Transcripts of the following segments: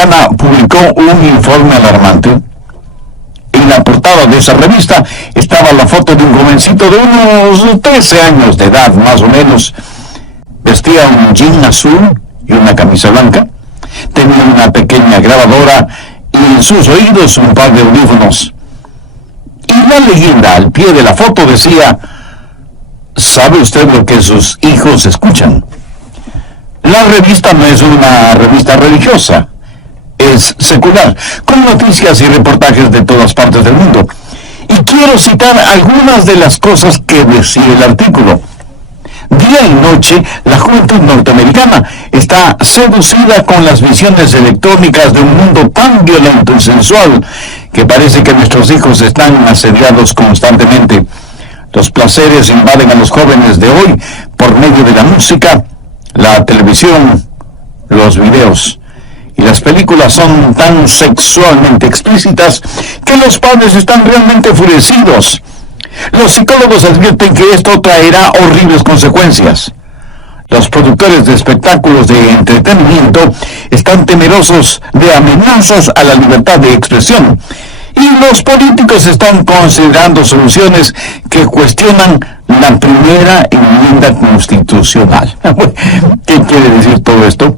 Norteamericana publicó un informe alarmante. En la portada de esa revista estaba la foto de un jovencito de unos 13 años de edad, más o menos. Vestía un jean azul y una camisa blanca. Tenía una pequeña grabadora y en sus oídos un par de audífonos. Y la leyenda al pie de la foto decía: ¿sabe usted lo que sus hijos escuchan? La revista no es una revista religiosa, es secular, con noticias y reportajes de todas partes del mundo. Y quiero citar algunas de las cosas que decía el artículo. Día y noche, la juventud norteamericana está seducida con las visiones electrónicas de un mundo tan violento y sensual que parece que nuestros hijos están asediados constantemente. Los placeres invaden a los jóvenes de hoy por medio de la música, la televisión, los videos. Y las películas son tan sexualmente explícitas que los padres están realmente enfurecidos. Los psicólogos advierten que esto traerá horribles consecuencias. Los productores de espectáculos de entretenimiento están temerosos de amenazas a la libertad de expresión. Y los políticos están considerando soluciones que cuestionan la primera enmienda constitucional. ¿Qué quiere decir todo esto?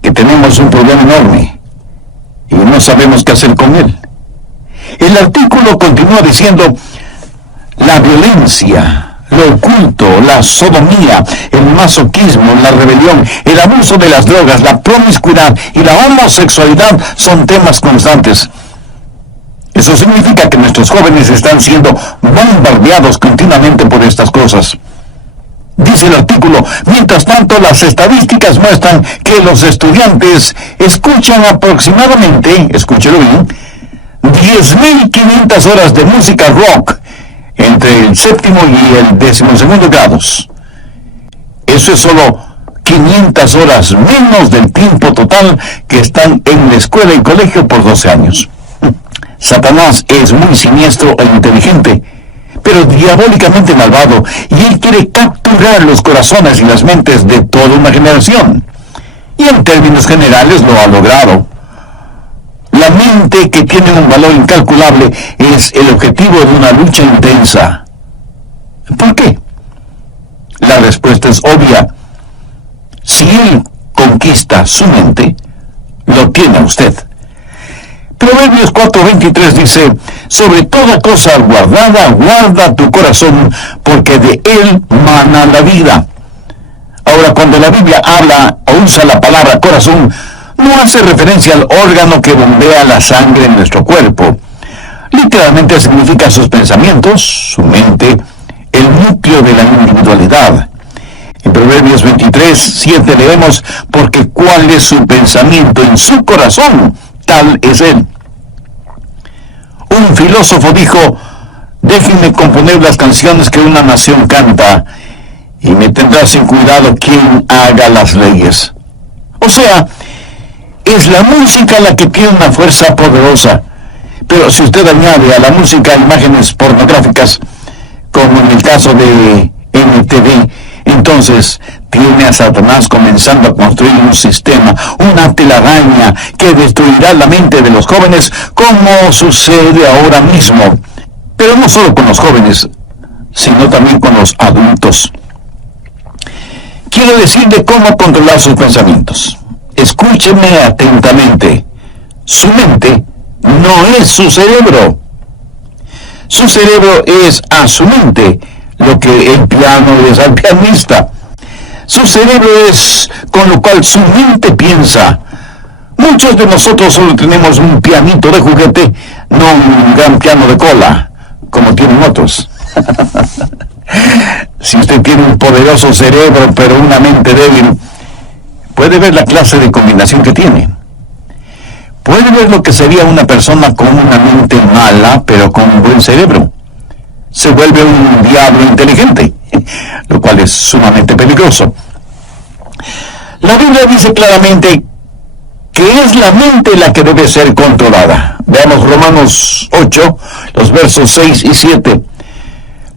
Que tenemos un problema enorme y no sabemos qué hacer con él. El artículo continúa diciendo: la violencia, lo oculto, la sodomía, el masoquismo, la rebelión, el abuso de las drogas, la promiscuidad y la homosexualidad son temas constantes. Eso significa que nuestros jóvenes están siendo bombardeados continuamente por estas cosas. Dice el artículo: mientras tanto, las estadísticas muestran que los estudiantes escuchan aproximadamente, escúchelo bien, 10.500 horas de música rock entre el 7º y el 12º grados. Eso es solo 500 horas menos del tiempo total que están en la escuela y colegio por 12 años. Satanás es muy siniestro e inteligente, pero diabólicamente malvado, y él quiere capturar los corazones y las mentes de toda una generación. Y en términos generales lo ha logrado. La mente, que tiene un valor incalculable, es el objetivo de una lucha intensa. ¿Por qué? La respuesta es obvia. Si él conquista su mente, lo tiene a usted. Proverbios 4:23 dice: sobre toda cosa guardada, guarda tu corazón, porque de él mana la vida. Ahora, cuando la Biblia habla o usa la palabra corazón, no hace referencia al órgano que bombea la sangre en nuestro cuerpo. Literalmente significa sus pensamientos, su mente, el núcleo de la individualidad. En Proverbios 23:7 leemos: porque cuál es su pensamiento en su corazón, tal es él. Un filósofo dijo: déjenme componer las canciones que una nación canta, y me tendrá sin cuidado quien haga las leyes. O sea, es la música la que tiene una fuerza poderosa. Pero si usted añade a la música imágenes pornográficas, como en el caso de MTV, entonces tiene a Satanás comenzando a construir un sistema, una telaraña que destruirá la mente de los jóvenes, como sucede ahora mismo. Pero no solo con los jóvenes, sino también con los adultos. Quiero decirle cómo controlar sus pensamientos. Escúcheme atentamente. Su mente no es su cerebro. Su cerebro es a su mente lo que el piano es al pianista. Su cerebro es con lo cual su mente piensa. Muchos de nosotros solo tenemos un pianito de juguete, no un gran piano de cola, como tienen otros. Si usted tiene un poderoso cerebro, pero una mente débil, puede ver la clase de combinación que tiene. Puede ver lo que sería una persona con una mente mala, pero con un buen cerebro. Se vuelve un diablo inteligente, lo cual es sumamente peligroso. La Biblia dice claramente que es la mente la que debe ser controlada. Veamos Romanos 8, los versos 6 y 7.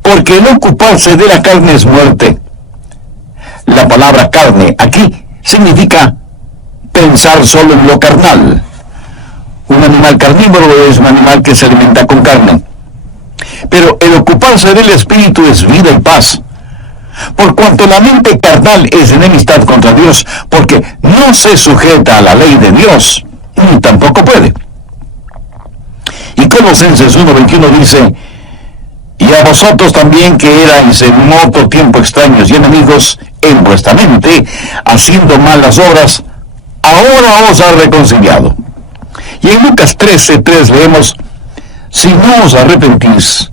Porque el ocuparse de la carne es muerte. La palabra carne aquí significa pensar solo en lo carnal. Un animal carnívoro es un animal que se alimenta con carne. Pero el ocuparse del espíritu es vida y paz. Por cuanto la mente carnal es enemistad contra Dios, porque no se sujeta a la ley de Dios, ni tampoco puede. Y Colosenses 1:21 dice: y a vosotros también, que erais en otro tiempo extraños y enemigos en vuestra mente, haciendo malas obras, ahora os ha reconciliado. Y en Lucas 13:3 leemos: si no os arrepentís,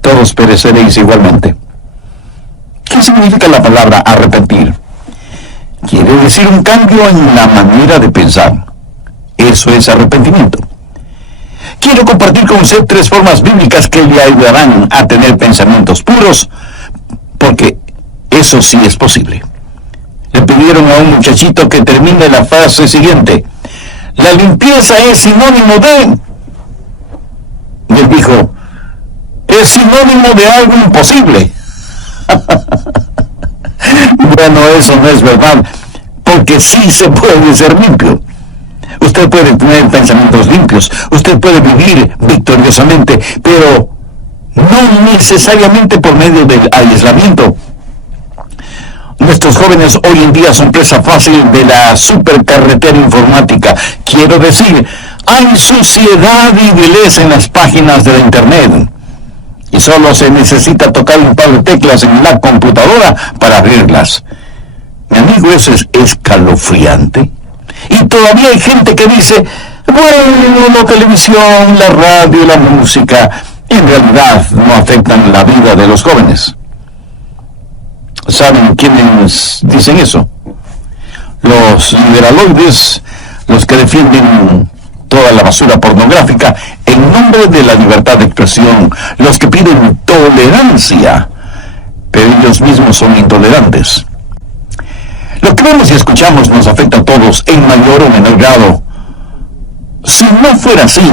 todos pereceréis igualmente. ¿Qué significa la palabra arrepentir? Quiere decir un cambio en la manera de pensar. Eso es arrepentimiento. Quiero compartir con usted 3 formas bíblicas que le ayudarán a tener pensamientos puros, porque eso sí es posible. Le pidieron a un muchachito que termine la frase siguiente: la limpieza es sinónimo de... Y él dijo: es sinónimo de algo imposible. Bueno, eso no es verdad, porque sí se puede ser limpio. Usted puede tener pensamientos limpios, usted puede vivir victoriosamente, pero no necesariamente por medio del aislamiento. Nuestros jóvenes hoy en día son presa fácil de la supercarretera informática. Quiero decir, hay suciedad y vileza en las páginas de la internet, y solo se necesita tocar un par de teclas en la computadora para abrirlas. Mi amigo, eso es escalofriante. Y todavía hay gente que dice: bueno, la televisión, la radio, la música, en realidad no afectan la vida de los jóvenes. ¿Saben quiénes dicen eso? Los liberaloides, los que defienden toda la basura pornográfica en nombre de la libertad de expresión, los que piden tolerancia, pero ellos mismos son intolerantes. Lo que vemos y escuchamos nos afecta a todos en mayor o menor grado. Si no fuera así,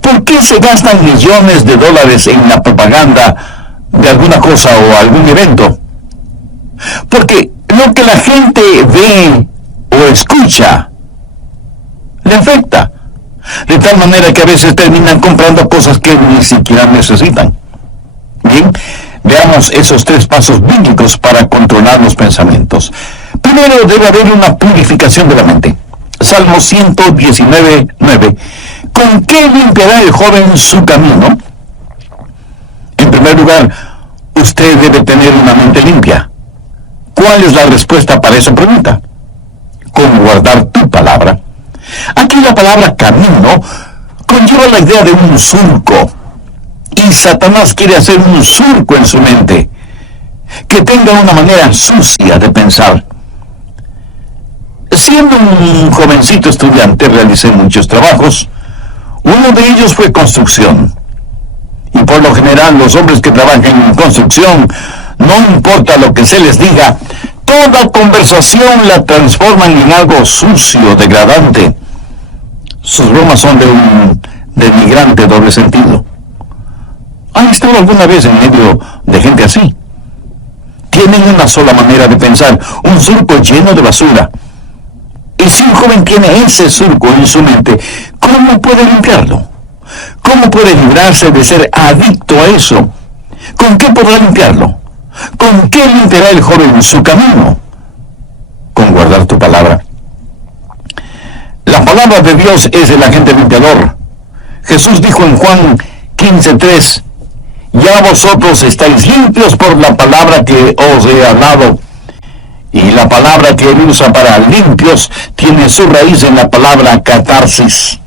¿por qué se gastan millones de dólares en la propaganda de alguna cosa o algún evento? Porque lo que la gente ve o escucha le afecta, de tal manera que a veces terminan comprando cosas que ni siquiera necesitan. Bien, veamos esos 3 pasos bíblicos para controlar los pensamientos. Primero, debe haber una purificación de la mente. Salmo 119:9. ¿Con qué limpiará el joven su camino? En primer lugar, usted debe tener una mente limpia. ¿Cuál es la respuesta para esa pregunta? Con guardar tu palabra. Aquí la palabra camino conlleva la idea de un surco. Y Satanás quiere hacer un surco en su mente, que tenga una manera sucia de pensar. Siendo un jovencito estudiante, realicé muchos trabajos. Uno de ellos fue construcción. Y por lo general, los hombres que trabajan en construcción, no importa lo que se les diga, toda conversación la transforman en algo sucio, degradante. Sus bromas son de un denigrante doble sentido. ¿Han estado alguna vez en medio de gente así? Tienen una sola manera de pensar, un surco lleno de basura. Y si un joven tiene ese surco en su mente, ¿cómo puede limpiarlo? ¿Cómo puede librarse de ser adicto a eso? ¿Con qué podrá limpiarlo? ¿Con qué limpiará el joven su camino? Con guardar tu palabra. La palabra de Dios es el agente limpiador. Jesús dijo en Juan 15:3: ya vosotros estáis limpios por la palabra que os he hablado. Y la palabra que él usa para limpios tiene su raíz en la palabra catarsis.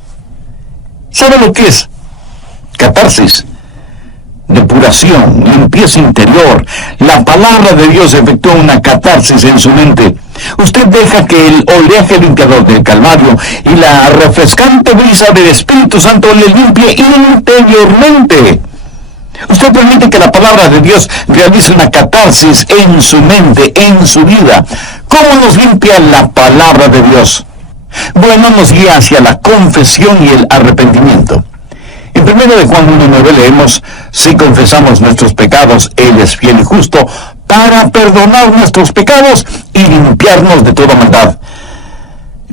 ¿Sabe lo que es? Catarsis. Depuración, limpieza interior. La palabra de Dios efectúa una catarsis en su mente. Usted deja que el oleaje limpiador del Calvario y la refrescante brisa del Espíritu Santo le limpie interiormente. Usted permite que la palabra de Dios realice una catarsis en su mente, en su vida. ¿Cómo nos limpia la palabra de Dios? Bueno, nos guía hacia la confesión y el arrepentimiento. En 1 Juan 1:9 leemos: si confesamos nuestros pecados, Él es fiel y justo para perdonar nuestros pecados y limpiarnos de toda maldad.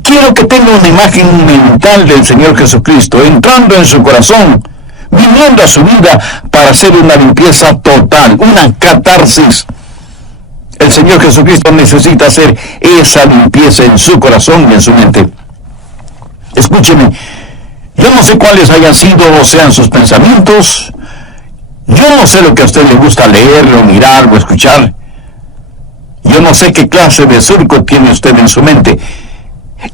Quiero que tenga una imagen mental del Señor Jesucristo, entrando en su corazón, viniendo a su vida para hacer una limpieza total, una catarsis. El Señor Jesucristo necesita hacer esa limpieza en su corazón y en su mente. Escúcheme, yo no sé cuáles hayan sido o sean sus pensamientos. Yo no sé lo que a usted le gusta leer, o mirar o escuchar. Yo no sé qué clase de surco tiene usted en su mente.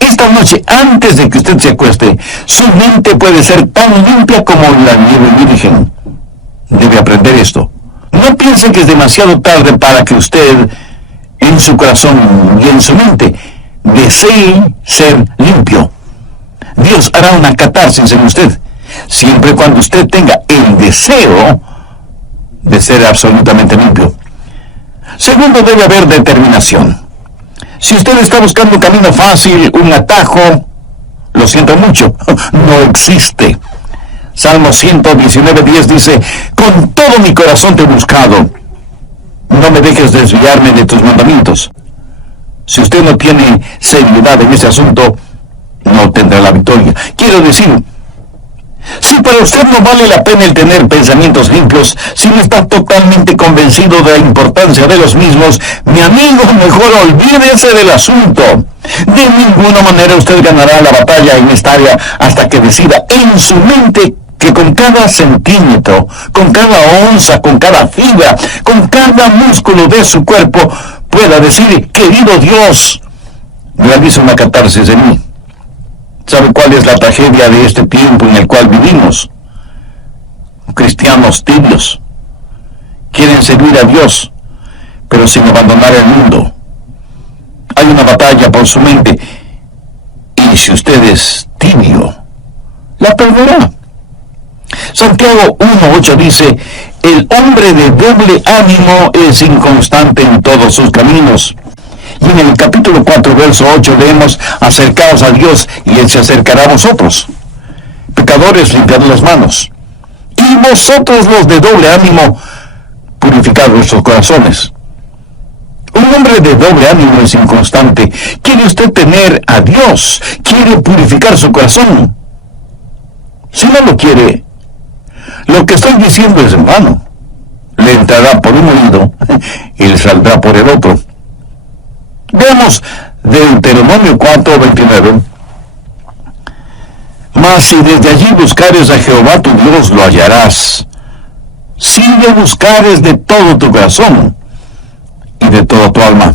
Esta noche, antes de que usted se acueste, su mente puede ser tan limpia como la nieve virgen. Debe aprender esto. No piense que es demasiado tarde para que usted, en su corazón y en su mente, desee ser limpio. Dios hará una catarsis en usted, siempre y cuando usted tenga el deseo de ser absolutamente limpio. Segundo, debe haber determinación. Si usted está buscando un camino fácil, un atajo, lo siento mucho, no existe. Salmo 119:10 dice: con todo mi corazón te he buscado, no me dejes desviarme de tus mandamientos. Si usted no tiene seriedad en ese asunto, no tendrá la victoria. Quiero decir, si para usted no vale la pena el tener pensamientos limpios, si no está totalmente convencido de la importancia de los mismos, mi amigo, mejor olvídese del asunto. De ninguna manera usted ganará la batalla en esta área hasta que decida en su mente que con cada centímetro, con cada onza, con cada fibra, con cada músculo de su cuerpo, pueda decir: querido Dios, realiza una catarsis en mí. ¿Sabe cuál es la tragedia de este tiempo en el cual vivimos? Cristianos tibios. Quieren servir a Dios, pero sin abandonar el mundo. Hay una batalla por su mente, y si usted es tibio, la perderá. Santiago 1:8 dice: el hombre de doble ánimo es inconstante en todos sus caminos. Y en el capítulo 4, verso 8 leemos: acercaos a Dios y Él se acercará a vosotros. Pecadores, limpiad las manos. Y vosotros los de doble ánimo, purificad vuestros corazones. Un hombre de doble ánimo es inconstante. ¿Quiere usted tener a Dios? ¿Quiere purificar su corazón? Si no lo quiere, lo que estoy diciendo es en vano. Le entrará por un oído y le saldrá por el otro. Veamos Deuteronomio 4:29. Mas si desde allí buscares a Jehová tu Dios, lo hallarás. Si le buscares de todo tu corazón y de toda tu alma.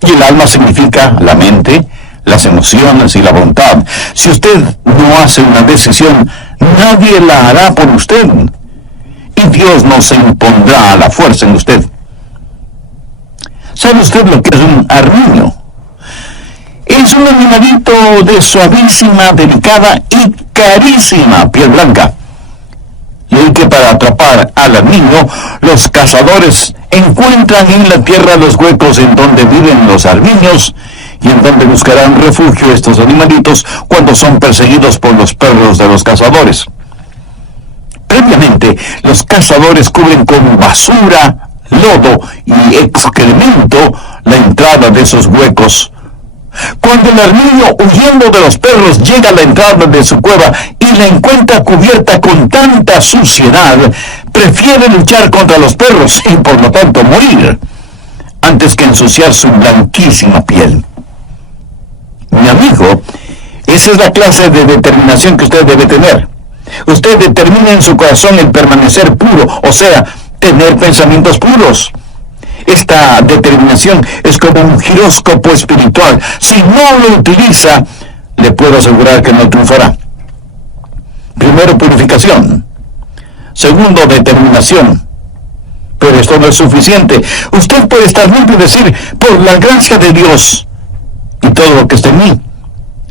Y el alma significa la mente, las emociones y la voluntad. Si usted no hace una decisión, nadie la hará por usted. Y Dios no se impondrá a la fuerza en usted. ¿Sabe usted lo que es un armiño? Es un animalito de suavísima, delicada y carísima piel blanca. Y es que para atrapar al armiño, los cazadores encuentran en la tierra los huecos en donde viven los armiños y en donde buscarán refugio estos animalitos cuando son perseguidos por los perros de los cazadores. Previamente, los cazadores cubren con basura, lodo y excremento la entrada de esos huecos. Cuando el armiño, huyendo de los perros, llega a la entrada de su cueva y la encuentra cubierta con tanta suciedad, prefiere luchar contra los perros y por lo tanto morir, antes que ensuciar su blanquísima piel. Mi amigo, esa es la clase de determinación que usted debe tener. Usted determina en su corazón el permanecer puro, o sea, tener pensamientos puros. Esta determinación es como un giróscopo espiritual. Si no lo utiliza, le puedo asegurar que no triunfará. Primero, purificación. Segundo, determinación. Pero esto no es suficiente. Usted puede estar limpio y decir: por la gracia de Dios y todo lo que está en mí,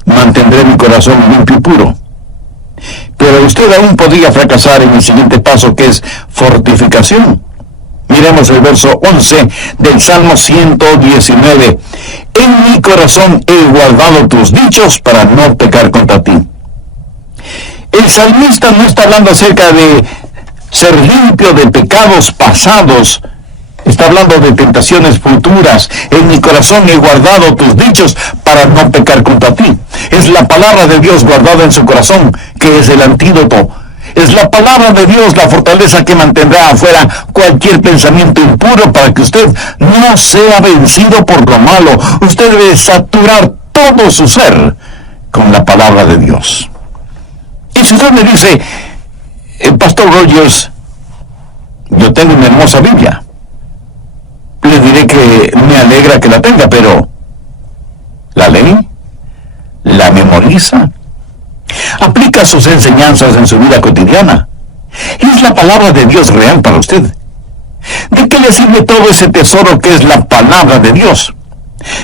mantendré mi corazón limpio y puro. Pero usted aún podría fracasar en el siguiente paso, que es fortificación. Miremos el verso 11 del Salmo 119. En mi corazón he guardado tus dichos para no pecar contra ti. El salmista no está hablando acerca de ser limpio de pecados pasados Está hablando de tentaciones futuras. En mi corazón he guardado tus dichos para no pecar contra ti. Es la palabra de Dios guardada en su corazón, que es el antídoto. Es la palabra de Dios la fortaleza que mantendrá afuera cualquier pensamiento impuro para que usted no sea vencido por lo malo. Usted debe saturar todo su ser con la palabra de Dios. Y si usted me dice, Pastor Rogers, yo tengo una hermosa Biblia, le diré que me alegra que la tenga, pero ¿la lee? ¿La memoriza? ¿Aplica sus enseñanzas en su vida cotidiana? ¿Es la palabra de Dios real para usted? ¿De qué le sirve todo ese tesoro que es la palabra de Dios?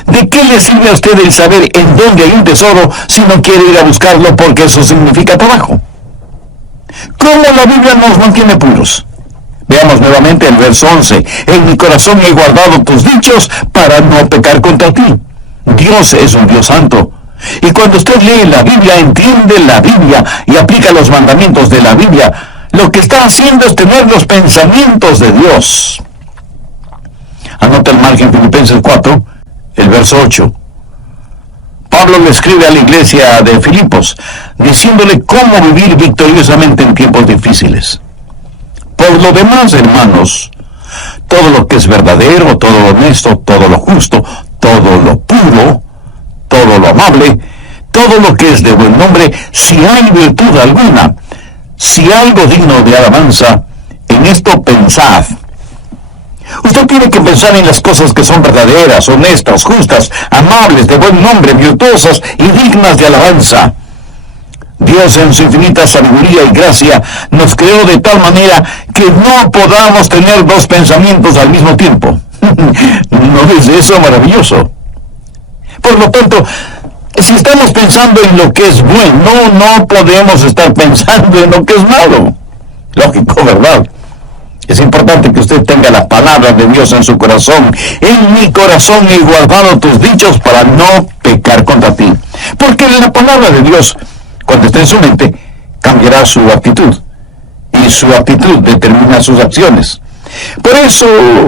¿De qué le sirve a usted el saber en dónde hay un tesoro si no quiere ir a buscarlo porque eso significa trabajo? ¿Cómo la Biblia nos mantiene puros? Veamos nuevamente el verso 11. En mi corazón he guardado tus dichos para no pecar contra ti. Dios es un Dios santo. Y cuando usted lee la Biblia, entiende la Biblia y aplica los mandamientos de la Biblia, lo que está haciendo es tener los pensamientos de Dios. Anota el margen Filipenses 4, el verso 8. Pablo le escribe a la iglesia de Filipos, diciéndole cómo vivir victoriosamente en tiempos difíciles. Por lo demás, hermanos, todo lo que es verdadero, todo lo honesto, todo lo justo, todo lo puro, todo lo amable, todo lo que es de buen nombre, si hay virtud alguna, si algo digno de alabanza, en esto pensad. Usted tiene que pensar en las cosas que son verdaderas, honestas, justas, amables, de buen nombre, virtuosas y dignas de alabanza. Dios en su infinita sabiduría y gracia nos creó de tal manera que no podamos tener dos pensamientos al mismo tiempo. ¿No es eso maravilloso? Por lo tanto, si estamos pensando en lo que es bueno, no podemos estar pensando en lo que es malo. Lógico, ¿verdad? Es importante que usted tenga la palabra de Dios en su corazón. En mi corazón he guardado tus dichos para no pecar contra ti. Porque la palabra de Dios, cuando esté en su mente, cambiará su actitud. Y su actitud determina sus acciones. Por eso,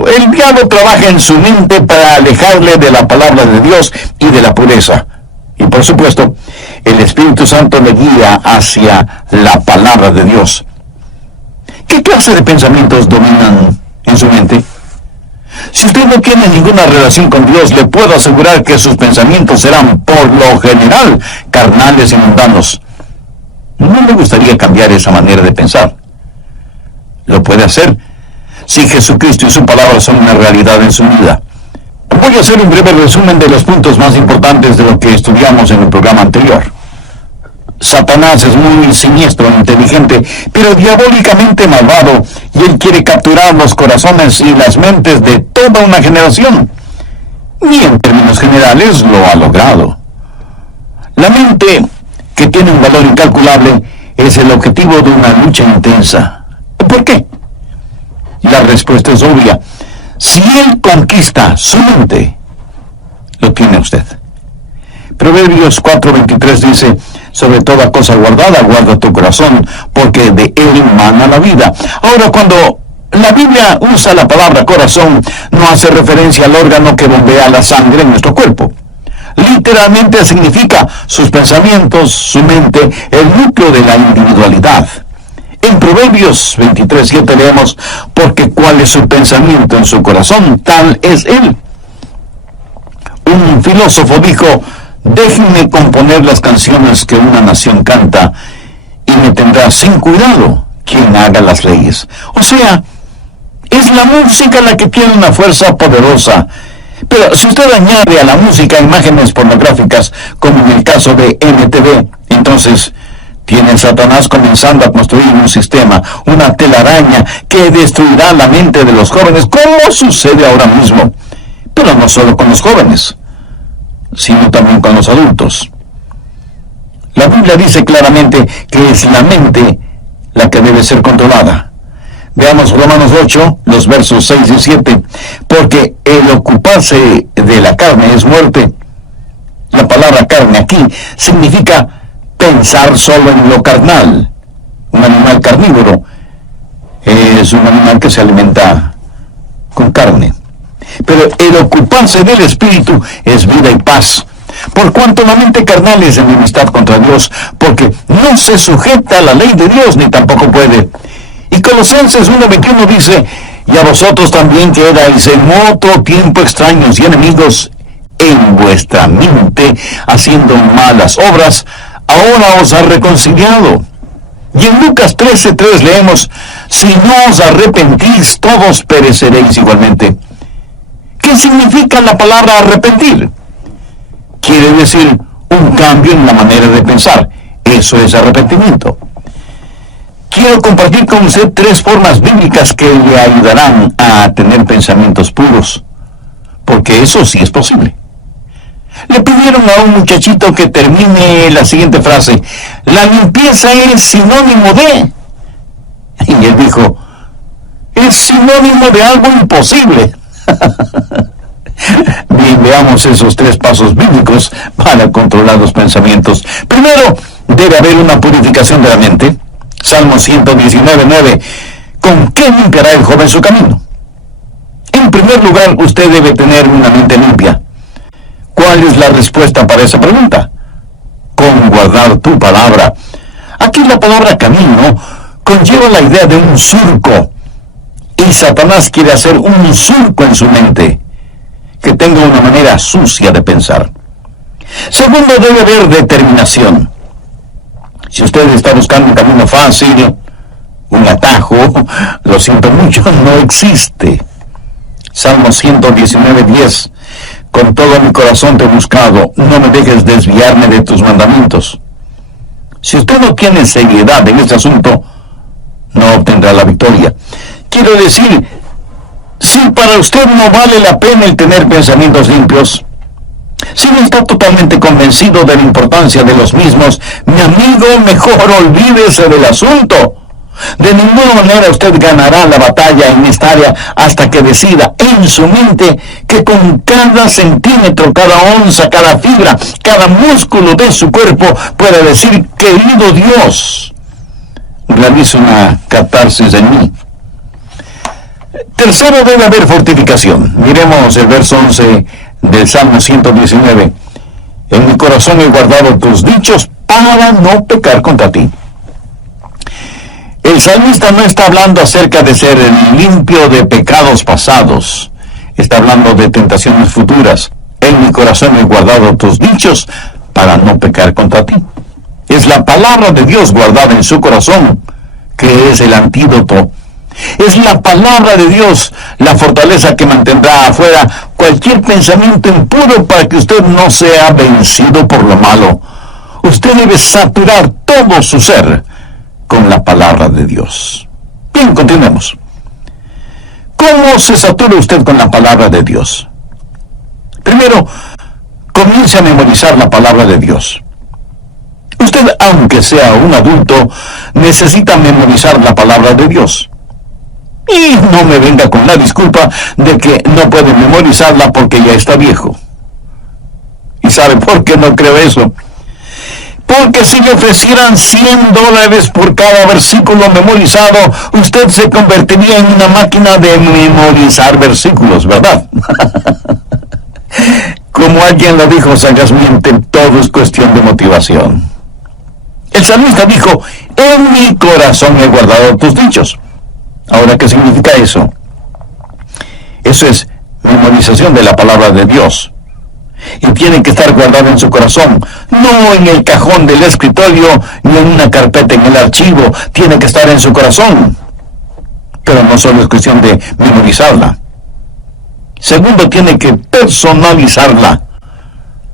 el diablo trabaja en su mente para alejarle de la palabra de Dios y de la pureza. Y por supuesto, el Espíritu Santo le guía hacia la palabra de Dios. ¿Qué clase de pensamientos dominan en su mente? Si usted no tiene ninguna relación con Dios, le puedo asegurar que sus pensamientos serán, por lo general, carnales y mundanos. No me gustaría cambiar esa manera de pensar. Lo puede hacer si Jesucristo y su palabra son una realidad en su vida. Voy a hacer un breve resumen de los puntos más importantes de lo que estudiamos en el programa anterior. Satanás es muy siniestro, inteligente, pero diabólicamente malvado, y él quiere capturar los corazones y las mentes de toda una generación. Y en términos generales lo ha logrado. La mente, que tiene un valor incalculable, es el objetivo de una lucha intensa. ¿Por qué? La respuesta es obvia. Si él conquista su mente, lo tiene usted. Proverbios 4:23 dice: sobre toda cosa guardada, guarda tu corazón, porque de él mana la vida. Ahora, cuando la Biblia usa la palabra corazón, no hace referencia al órgano que bombea la sangre en nuestro cuerpo. Literalmente significa sus pensamientos, su mente, el núcleo de la individualidad. En Proverbios 23:7 leemos: porque cuál es su pensamiento en su corazón, tal es él. Un filósofo dijo: déjenme componer las canciones que una nación canta, y me tendrá sin cuidado quien haga las leyes. O sea, es la música la que tiene una fuerza poderosa. Pero si usted añade a la música imágenes pornográficas, como en el caso de MTV, entonces tiene a Satanás comenzando a construir un sistema, una telaraña que destruirá la mente de los jóvenes, como sucede ahora mismo. Pero no solo con los jóvenes, sino también con los adultos. La Biblia dice claramente que es la mente la que debe ser controlada. Veamos Romanos 8, los versos 6 y 7. Porque el ocuparse de la carne es muerte. La palabra carne aquí significa pensar solo en lo carnal. Un animal carnívoro es un animal que se alimenta con carne. Pero el ocuparse del Espíritu es vida y paz. Por cuanto la mente carnal es enemistad contra Dios, porque no se sujeta a la ley de Dios, ni tampoco puede. Y Colosenses 1:21 dice: y a vosotros también que erais en otro tiempo extraños y enemigos en vuestra mente, haciendo malas obras, ahora os ha reconciliado. Y en Lucas 13:3 leemos: si no os arrepentís, todos pereceréis igualmente. ¿Qué significa la palabra arrepentir? Quiere decir un cambio en la manera de pensar. Eso es arrepentimiento. Quiero compartir con usted 3 formas bíblicas que le ayudarán a tener pensamientos puros, porque eso sí es posible. Le pidieron a un muchachito que termine la siguiente frase: la limpieza es sinónimo de... Y él dijo: es sinónimo de algo imposible. Bien, veamos esos 3 pasos bíblicos para controlar los pensamientos. Primero, debe haber una purificación de la mente. Salmo 119:9. ¿Con qué limpiará el joven su camino? En primer lugar, usted debe tener una mente limpia. ¿Cuál es la respuesta para esa pregunta? Con guardar tu palabra. Aquí la palabra camino conlleva la idea de un surco. Y Satanás quiere hacer un surco en su mente, que tenga una manera sucia de pensar. Segundo, debe haber determinación. Si usted está buscando un camino fácil, un atajo, lo siento mucho, no existe. Salmo 119:10. Con todo mi corazón te he buscado, no me dejes desviarme de tus mandamientos. Si usted no tiene seriedad en este asunto, no obtendrá la victoria. Quiero decir, si para usted no vale la pena el tener pensamientos limpios, si no está totalmente convencido de la importancia de los mismos, mi amigo, mejor olvídese del asunto. De ninguna manera usted ganará la batalla en esta área hasta que decida en su mente que con cada centímetro, cada onza, cada fibra, cada músculo de su cuerpo pueda decir: querido Dios, realiza una catarsis en mí. Tercero, debe haber fortificación. Miremos el verso 11 del Salmo 119. En mi corazón he guardado tus dichos para no pecar contra ti. El salmista no está hablando acerca de ser limpio de pecados pasados. Está hablando de tentaciones futuras. En mi corazón he guardado tus dichos para no pecar contra ti. Es la palabra de Dios guardada en su corazón que es el antídoto. Es la palabra de Dios la fortaleza que mantendrá afuera cualquier pensamiento impuro para que usted no sea vencido por lo malo. Usted debe saturar todo su ser con la palabra de Dios. Bien, continuemos. ¿Cómo se satura usted con la palabra de Dios? Primero, comience a memorizar la palabra de Dios. Usted, aunque sea un adulto, necesita memorizar la palabra de Dios. Y no me venga con la disculpa de que no puede memorizarla porque ya está viejo. ¿Y sabe por qué no creo eso? Porque si le ofrecieran $100 por cada versículo memorizado, usted se convertiría en una máquina de memorizar versículos, ¿verdad? Como alguien lo dijo sagazmente, todo es cuestión de motivación. El salmista dijo: en mi corazón he guardado tus dichos. Ahora, ¿qué significa eso? Eso es memorización de la palabra de Dios. Y tiene que estar guardada en su corazón, no en el cajón del escritorio, ni en una carpeta en el archivo. Tiene que estar en su corazón. Pero no solo es cuestión de memorizarla. Segundo, tiene que personalizarla.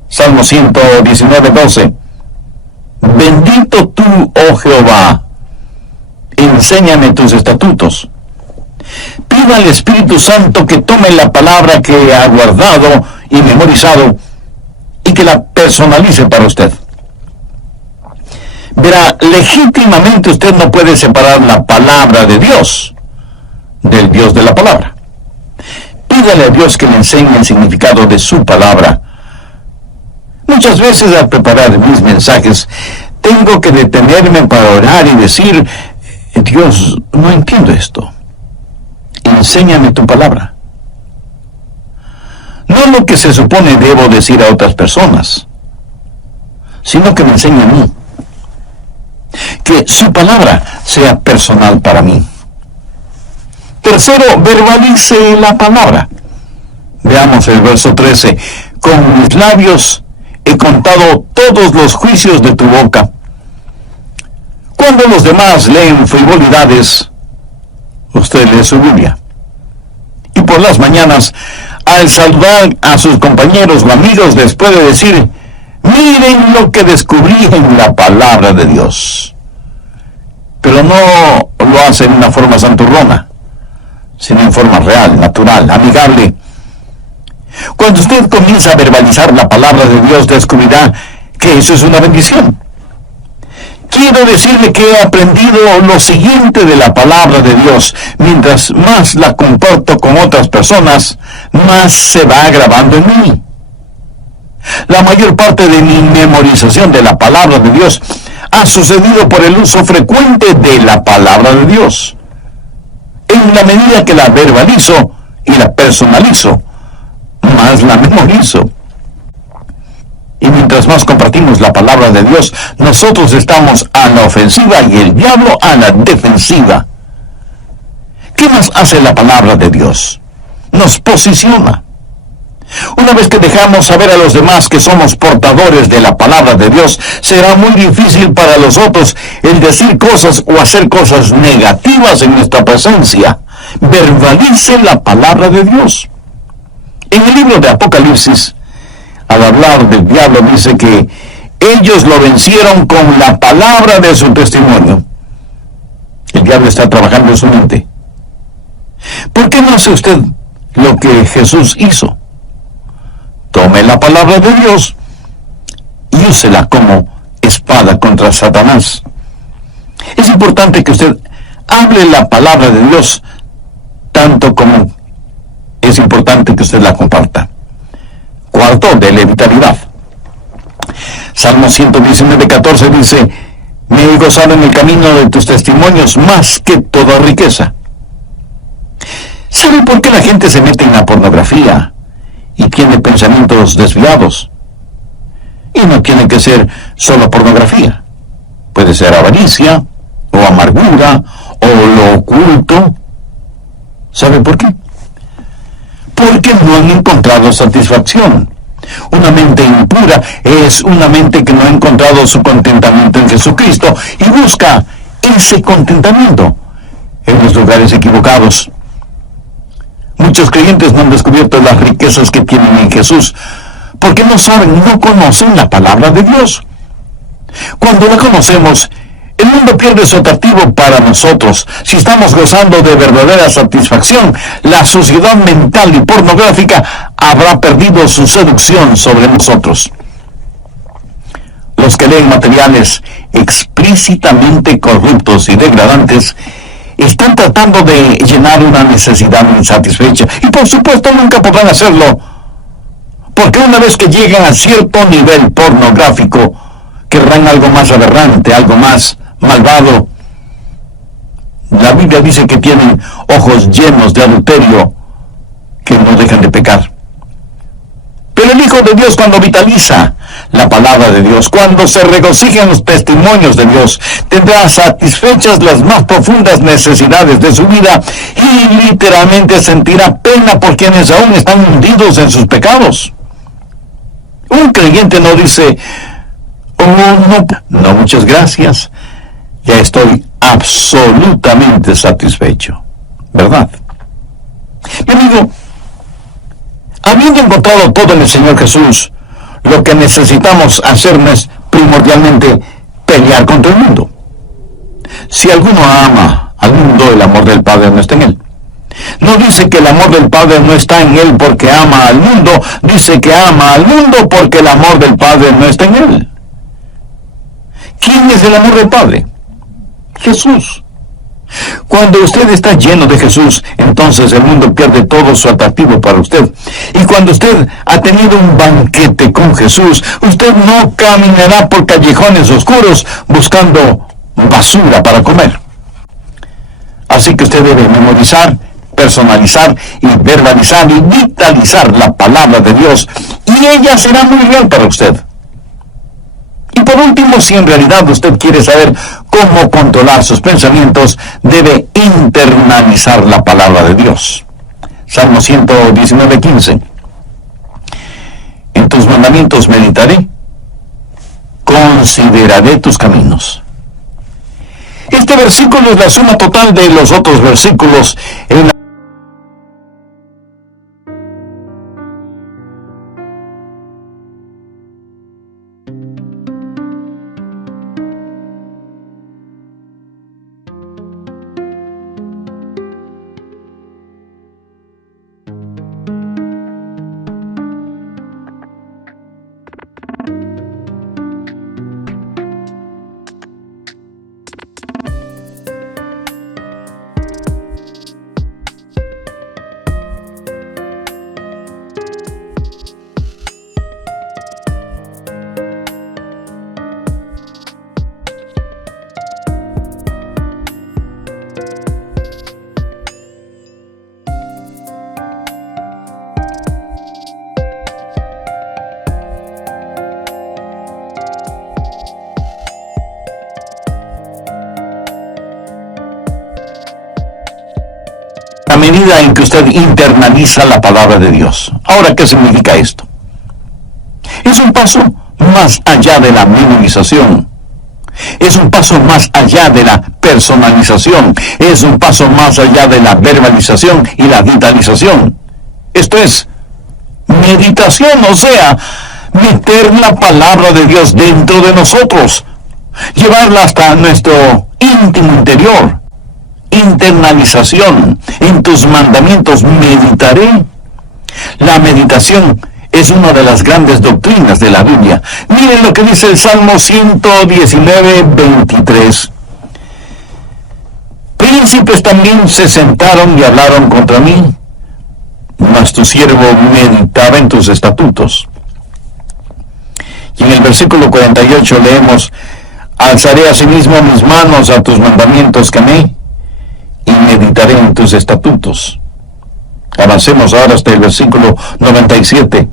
Salmo 119:12. Bendito tú, oh Jehová, enséñame tus estatutos. Pida al Espíritu Santo que tome la palabra que ha guardado y memorizado y que la personalice para usted. Verá, legítimamente usted no puede separar la palabra de Dios del Dios de la palabra. Pídale a Dios que le enseñe el significado de su palabra. Muchas veces al preparar mis mensajes tengo que detenerme para orar y decir: Dios, no entiendo esto. Enséñame tu palabra. No lo que se supone debo decir a otras personas, sino que me enseña a mí. Que su palabra sea personal para mí. Tercero, verbalice la palabra. Veamos el verso 13. Con mis labios he contado todos los juicios de tu boca. Cuando los demás leen frivolidades, usted lee su Biblia. Y por las mañanas, al saludar a sus compañeros o amigos, les puede decir: miren lo que descubrí en la palabra de Dios. Pero no lo hace en una forma santurrona, sino en forma real, natural, amigable. Cuando usted comienza a verbalizar la palabra de Dios, descubrirá que eso es una bendición. Quiero decirle que he aprendido lo siguiente de la palabra de Dios. Mientras más la comparto con otras personas, más se va grabando en mí. La mayor parte de mi memorización de la palabra de Dios ha sucedido por el uso frecuente de la palabra de Dios. En la medida que la verbalizo y la personalizo, más la memorizo. Y mientras más compartimos la palabra de Dios, nosotros estamos a la ofensiva y el diablo a la defensiva. ¿Qué más hace la palabra de Dios? Nos posiciona. Una vez que dejamos saber a los demás que somos portadores de la palabra de Dios, será muy difícil para los otros el decir cosas o hacer cosas negativas en nuestra presencia. Verbalice la palabra de Dios. En el libro de Apocalipsis, al hablar del diablo, dice que ellos lo vencieron con la palabra de su testimonio. El diablo está trabajando en su mente. ¿Por qué no hace usted lo que Jesús hizo? Tome la palabra de Dios y úsela como espada contra Satanás. Es importante que usted hable la palabra de Dios tanto como es importante que usted la comparta. Cuarto, dele vitalidad. Salmo 119:14 dice: me he gozado en el camino de tus testimonios más que toda riqueza. ¿Sabe por qué la gente se mete en la pornografía y tiene pensamientos desviados? Y no tiene que ser solo pornografía. Puede ser avaricia, o amargura, o lo oculto. ¿Sabe por qué? Porque no han encontrado satisfacción. Una mente impura es una mente que no ha encontrado su contentamiento en Jesucristo y busca ese contentamiento en los lugares equivocados. Muchos creyentes no han descubierto las riquezas que tienen en Jesús porque no saben, no conocen la palabra de Dios. Cuando la conocemos, el mundo pierde su atractivo para nosotros. Si estamos gozando de verdadera satisfacción, la sociedad mental y pornográfica habrá perdido su seducción sobre nosotros. Los que leen materiales explícitamente corruptos y degradantes están tratando de llenar una necesidad insatisfecha. Y por supuesto nunca podrán hacerlo, porque una vez que llegan a cierto nivel pornográfico, querrán algo más aberrante, algo más malvado. La Biblia dice que tienen ojos llenos de adulterio, que no dejan de pecar. Pero el Hijo de Dios, cuando vitaliza la palabra de Dios, cuando se regocija en los testimonios de Dios, tendrá satisfechas las más profundas necesidades de su vida y literalmente sentirá pena por quienes aún están hundidos en sus pecados. Un creyente no dice: oh, no, muchas gracias, ya estoy absolutamente satisfecho, ¿verdad? Mi amigo, habiendo encontrado todo en el Señor Jesús, lo que necesitamos hacer no es primordialmente pelear contra el mundo. Si alguno ama al mundo, el amor del Padre no está en él. No dice que el amor del Padre no está en él porque ama al mundo, dice que ama al mundo porque el amor del Padre no está en él. ¿Quién es el amor del Padre? Jesús. Cuando usted está lleno de Jesús, entonces el mundo pierde todo su atractivo para usted. Y cuando usted ha tenido un banquete con Jesús, usted no caminará por callejones oscuros buscando basura para comer. Así que usted debe memorizar, personalizar y verbalizar y vitalizar la palabra de Dios, y ella será muy real para usted. Y por último, si en realidad usted quiere saber cómo controlar sus pensamientos, debe internalizar la palabra de Dios. Salmo 119:15. En tus mandamientos meditaré, consideraré tus caminos. Este versículo es la suma total de los otros versículos en la medida en que usted internaliza la palabra de Dios. Ahora, ¿qué significa esto? Es un paso más allá de la memorización. Es un paso más allá de la personalización. Es un paso más allá de la verbalización y la vitalización. Esto es meditación, o sea, meter la palabra de Dios dentro de nosotros, llevarla hasta nuestro íntimo interior. Internalización. En tus mandamientos meditaré. La meditación es una de las grandes doctrinas de la Biblia. Miren lo que dice el Salmo 119:23. Príncipes también se sentaron y hablaron contra mí, mas tu siervo meditaba en tus estatutos. Y en el versículo 48 leemos: alzaré asimismo mis manos a tus mandamientos que amé, y meditaré en tus estatutos. Avancemos ahora hasta el versículo 97.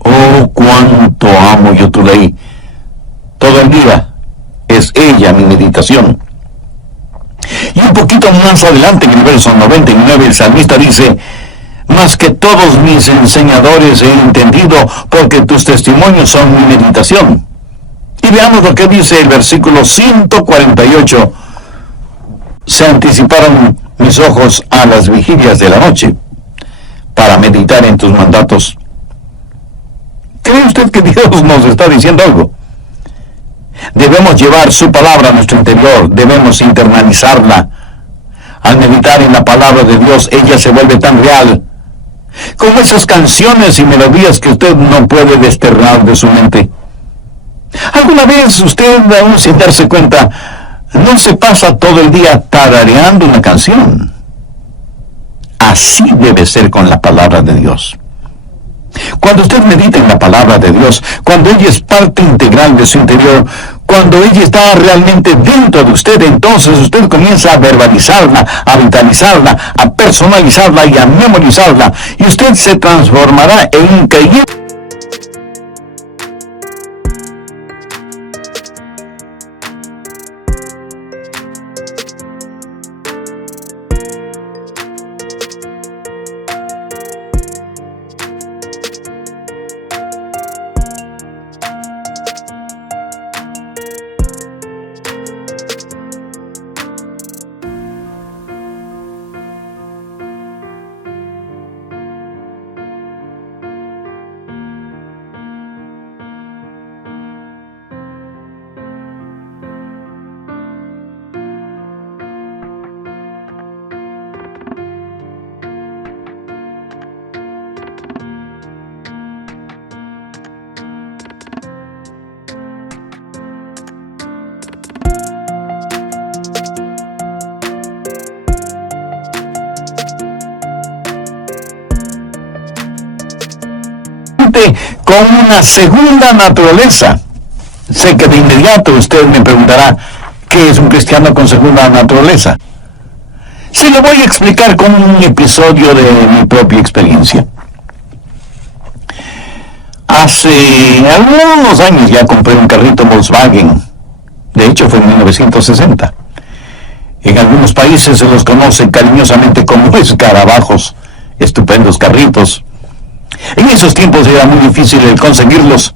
Oh, cuánto amo yo tu ley. Todo el día es ella mi meditación. Y un poquito más adelante, en el verso 99, el salmista dice: más que todos mis enseñadores he entendido, porque tus testimonios son mi meditación. Y veamos lo que dice el versículo 148. Se anticiparon mis ojos a las vigilias de la noche, para meditar en tus mandatos. ¿Cree usted que Dios nos está diciendo algo? Debemos llevar su palabra a nuestro interior, debemos internalizarla. Al meditar en la palabra de Dios, ella se vuelve tan real, como esas canciones y melodías que usted no puede desterrar de su mente. ¿Alguna vez usted, aún sin darse cuenta, no se pasa todo el día tarareando una canción? Así debe ser con la palabra de Dios. Cuando usted medita en la palabra de Dios, cuando ella es parte integral de su interior, cuando ella está realmente dentro de usted, entonces usted comienza a verbalizarla, a vitalizarla, a personalizarla y a memorizarla, y usted se transformará en un creyente. Con una segunda naturaleza. Sé que de inmediato usted me preguntará: ¿qué es un cristiano con segunda naturaleza? Se lo voy a explicar con un episodio de mi propia experiencia. Hace algunos años ya compré un carrito Volkswagen. De hecho fue en 1960. En algunos países se los conoce cariñosamente como escarabajos. Estupendos carritos. En esos tiempos era muy difícil el conseguirlos.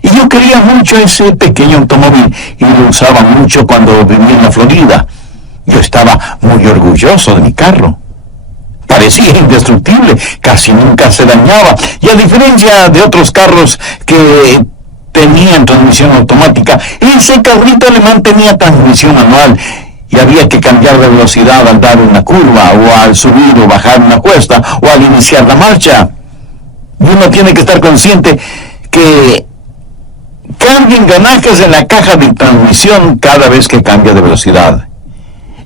Y yo quería mucho ese pequeño automóvil y lo usaba mucho cuando vivía en la Florida. Yo estaba muy orgulloso de mi carro. Parecía indestructible, casi nunca se dañaba. Y a diferencia de otros carros que tenían transmisión automática, ese carrito alemán tenía transmisión manual. Y había que cambiar de velocidad al dar una curva, o al subir o bajar una cuesta, o al iniciar la marcha. Y uno tiene que estar consciente que cambia engranajes en la caja de transmisión cada vez que cambia de velocidad.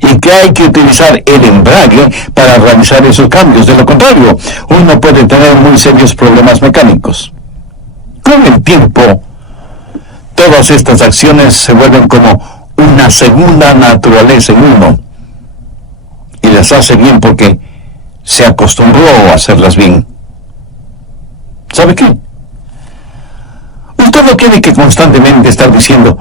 Y que hay que utilizar el embrague para realizar esos cambios. De lo contrario, uno puede tener muy serios problemas mecánicos. Con el tiempo, todas estas acciones se vuelven como una segunda naturaleza en uno. Y las hace bien porque se acostumbró a hacerlas bien. ¿Sabe qué? Usted no tiene que constantemente estar diciendo: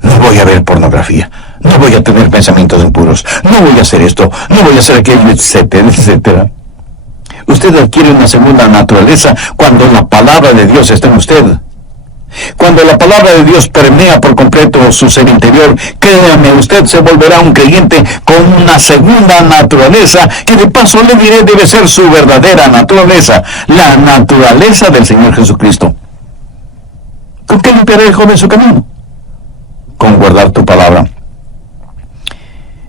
no voy a ver pornografía, no voy a tener pensamientos impuros, no voy a hacer esto, no voy a hacer aquello, etcétera, etcétera. Usted adquiere una segunda naturaleza cuando la palabra de Dios está en usted. Cuando la palabra de Dios permea por completo su ser interior, créame, usted se volverá un creyente con una segunda naturaleza, que de paso le diré debe ser su verdadera naturaleza, la naturaleza del Señor Jesucristo. ¿Con qué limpiará el joven su camino? Con guardar tu palabra.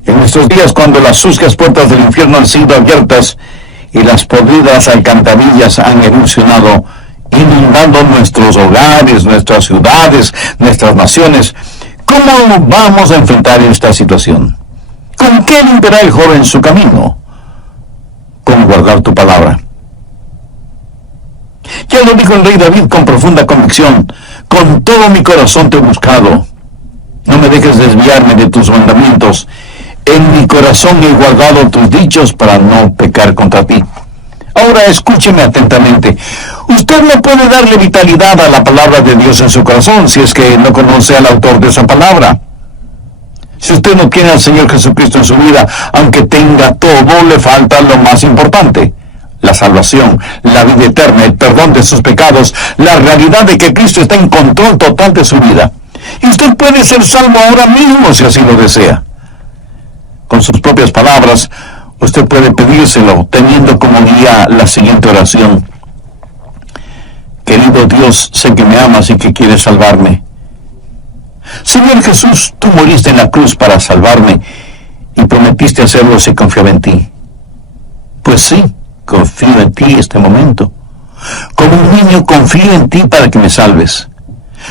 En nuestros días, cuando las sucias puertas del infierno han sido abiertas y las podridas alcantarillas han erupcionado, inundando nuestros hogares, nuestras ciudades, nuestras naciones, ¿cómo vamos a enfrentar esta situación? ¿Con qué limpiará el joven su camino? Con guardar tu palabra. Ya lo dijo el rey David con profunda convicción: con todo mi corazón te he buscado. No me dejes desviarme de tus mandamientos. En mi corazón he guardado tus dichos para no pecar contra ti. Ahora escúcheme atentamente. Usted no puede darle vitalidad a la palabra de Dios en su corazón si es que no conoce al autor de esa palabra. Si usted no tiene al Señor Jesucristo en su vida, aunque tenga todo, le falta lo más importante: la salvación, la vida eterna, el perdón de sus pecados, la realidad de que Cristo está en control total de su vida. Y usted puede ser salvo ahora mismo si así lo desea. Con sus propias palabras, usted puede pedírselo teniendo como guía la siguiente oración: querido Dios, sé que me amas y que quieres salvarme. Señor Jesús, tú moriste en la cruz para salvarme y prometiste hacerlo si confiaba en ti. Pues sí, confío en ti este momento. Como un niño confío en ti para que me salves.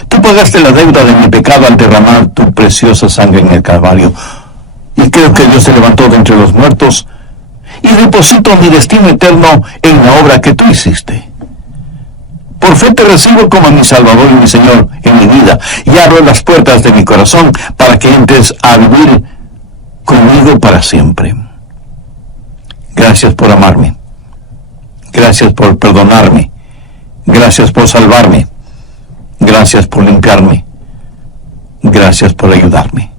Tú pagaste la deuda de mi pecado al derramar tu preciosa sangre en el Calvario. Y creo que Dios te levantó de entre los muertos y deposito mi destino eterno en la obra que tú hiciste. Por fe te recibo como mi Salvador y mi Señor en mi vida, y abro las puertas de mi corazón para que entres a vivir conmigo para siempre. Gracias por amarme. Gracias por perdonarme. Gracias por salvarme. Gracias por limpiarme. Gracias por ayudarme.